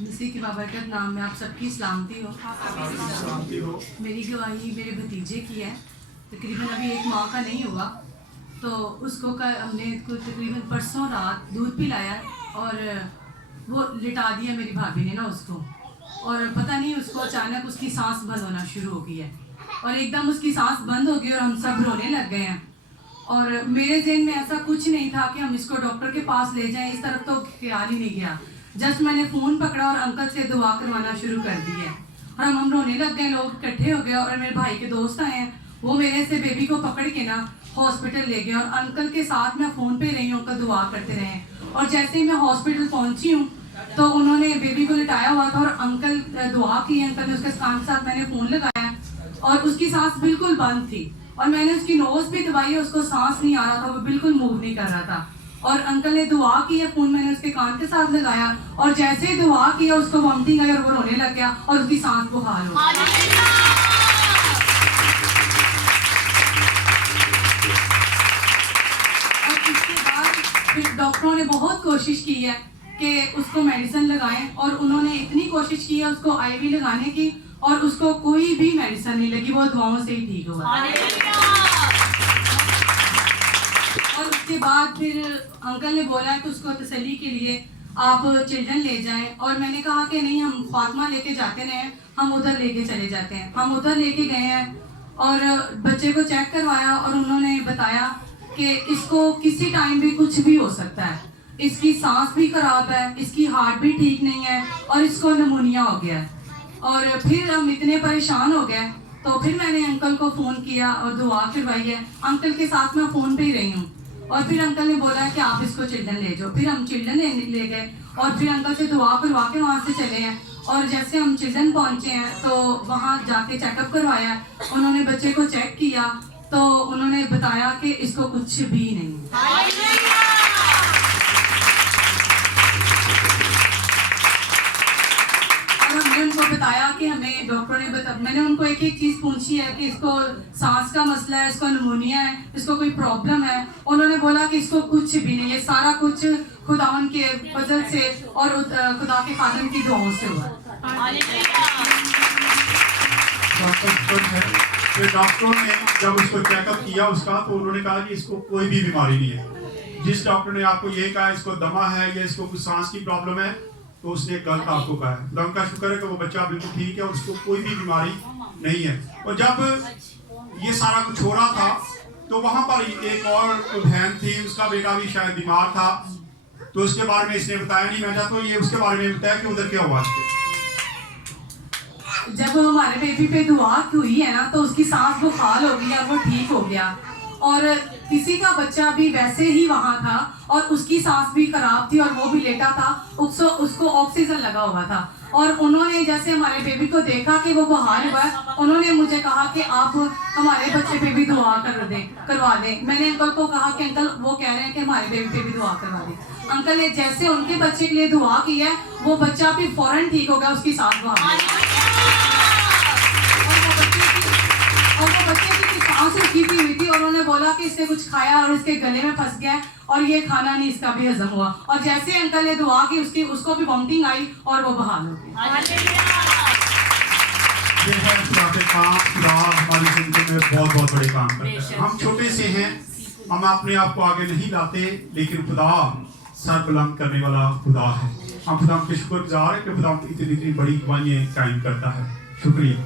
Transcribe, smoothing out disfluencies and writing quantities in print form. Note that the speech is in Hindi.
मसीह की बाबरकत नाम में आप सबकी सलामती हो। मेरी गवाही मेरे भतीजे की है। तकरीबन अभी 1 माह का नहीं हुआ, तो उसको हमने तकरीबन परसों रात दूध पिलाया और वो लिटा दिया मेरी भाभी ने ना उसको, और पता नहीं उसको अचानक उसकी सांस बंद होना शुरू हो गई है और एकदम उसकी सांस बंद हो गई और हम सब रोने लग गए हैं। और मेरे ज़हन में ऐसा कुछ नहीं था कि हम इसको डॉक्टर के पास ले जाएं, इस तरफ तो ख्याल ही नहीं गया। जस्ट मैंने फ़ोन पकड़ा और अंकल से दुआ करवाना शुरू कर दी है और हम रोने लग गए, लोग इकट्ठे हो गए और मेरे भाई के दोस्त आए हैं, वो मेरे से बेबी को पकड़ के ना हॉस्पिटल ले गए और अंकल के साथ मैं फ़ोन पे रही हूँ, अंकल दुआ करते रहे। और जैसे ही मैं हॉस्पिटल पहुँची हूँ तो उन्होंने बेबी को लिटाया हुआ था और अंकल दुआ की, अंकल ने उसके कान के साथ मैंने फ़ोन लगाया और उसकी सांस बिल्कुल बंद थी और मैंने उसकी नोज़ भी दबाई है, उसको सांस नहीं आ रहा था, वो बिल्कुल मूव नहीं कर रहा था। और अंकल ने दुआ की है, फ़ोन मैंने उसके कान के साथ लगाया और जैसे ही दुआ किया उसको वॉमिटिंग आई और वो रोने लग गया और उसकी सांस बहाल हो गई। और इसके बाद फिर डॉक्टरों ने बहुत कोशिश की है कि उसको मेडिसिन लगाएं और उन्होंने इतनी कोशिश की है उसको आईवी लगाने की और उसको कोई भी मेडिसिन नहीं लगी, वो दुआओं से ही ठीक हुआ। और उसके बाद फिर अंकल ने बोला कि उसको तसल्ली के लिए आप चिल्ड्रन ले जाएं और मैंने कहा कि नहीं, हम फातिमा लेके जाते रहे, हम उधर लेके चले जाते हैं। हम उधर लेके गए हैं और बच्चे को चेक करवाया और उन्होंने बताया कि इसको किसी टाइम भी कुछ भी हो सकता है, इसकी सांस भी खराब है, इसकी हार्ट भी ठीक नहीं है और इसको निमोनिया हो गया है। और फिर हम इतने परेशान हो गए तो फिर मैंने अंकल को फ़ोन किया और दुआ करवाई है। अंकल के साथ मैं फ़ोन पे ही रही हूँ और फिर अंकल ने बोला कि आप इसको चिल्ड्रन ले जाओ। फिर हम चिल्ड्रन ले गए और फिर अंकल से दुआ करवा के वहाँ से चले हैं और जैसे हम चिल्ड्रन पहुँचे हैं तो वहाँ जाके चेकअप करवाया, उन्होंने बच्चे को चेक किया तो उन्होंने बताया कि इसको कुछ भी नहीं। हमने उनको बताया कि हमें डॉक्टर ने मैंने उनको एक एक चीज़ पूछी है कि इसको सांस का मसला है, इसको निमोनिया है, इसको कोई प्रॉब्लम है। उन्होंने बोला कि इसको कुछ भी नहीं है, सारा कुछ खुदावन के फजल से और खुदा के खादिम की दुआओं से हुआ। फिर डॉक्टरों ने जब उसको चेकअप किया उसका तो उन्होंने कहा कि इसको कोई भी बीमारी नहीं है। जिस डॉक्टर ने आपको ये कहा इसको दमा है या इसको कुछ सांस की प्रॉब्लम है तो उसने गलत आपको कहा है। खुदा का शुक्र है कि वो बच्चा बिल्कुल ठीक है और उसको कोई भी बीमारी नहीं है। और जब ये सारा कुछ हो रहा था तो वहाँ पर एक और बहन थी, उसका बेटा भी शायद बीमार था, तो उसके बारे में इसने बताया नहीं। मैं चाहता हूँ ये उसके बारे में बताया कि उधर क्या हुआ। जब हमारे बेबी पे दुआ हुई है ना तो उसकी सांस बहाल हो गई और वो ठीक हो गया। और किसी का बच्चा भी वैसे ही वहाँ था और उसकी सांस भी खराब थी और वो भी लेटा था, उसको ऑक्सीजन लगा हुआ था और उन्होंने जैसे हमारे बेबी को देखा कि वो बहाल हुआ है, उन्होंने मुझे कहा कि आप हमारे बच्चे पे भी दुआ करवा दें। मैंने अंकल को कहा कि अंकल वो कह रहे हैं कि हमारे बेबी पे भी दुआ करवा दें। अंकल ने जैसे उनके बच्चे के लिए दुआ की है वो बच्चा भी फौरन ठीक हो गया, उसकी सांस बहाल और वो बच्चे की सांस रुकी हुई थी और उन्होंने बोला कि इसने कुछ खाया और इसके गले में फंस गया और ये खाना नहीं, इसका भी हजम हुआ। और जैसे अंकल ने दुआ की उसको भी वॉमिटिंग आई और वो बहाल हो गई। हमारी जिंदगी में बहुत बहुत बड़े काम करते हैं। हम छोटे से हैं, हम अपने आप को आगे नहीं लाते, लेकिन खुदा सर बुलंद करने वाला खुदा है। हम खुदा के शुक्रगुजार हैं कि खुदा इतनी बड़ी गवाहियां कायम करता है। शुक्रिया।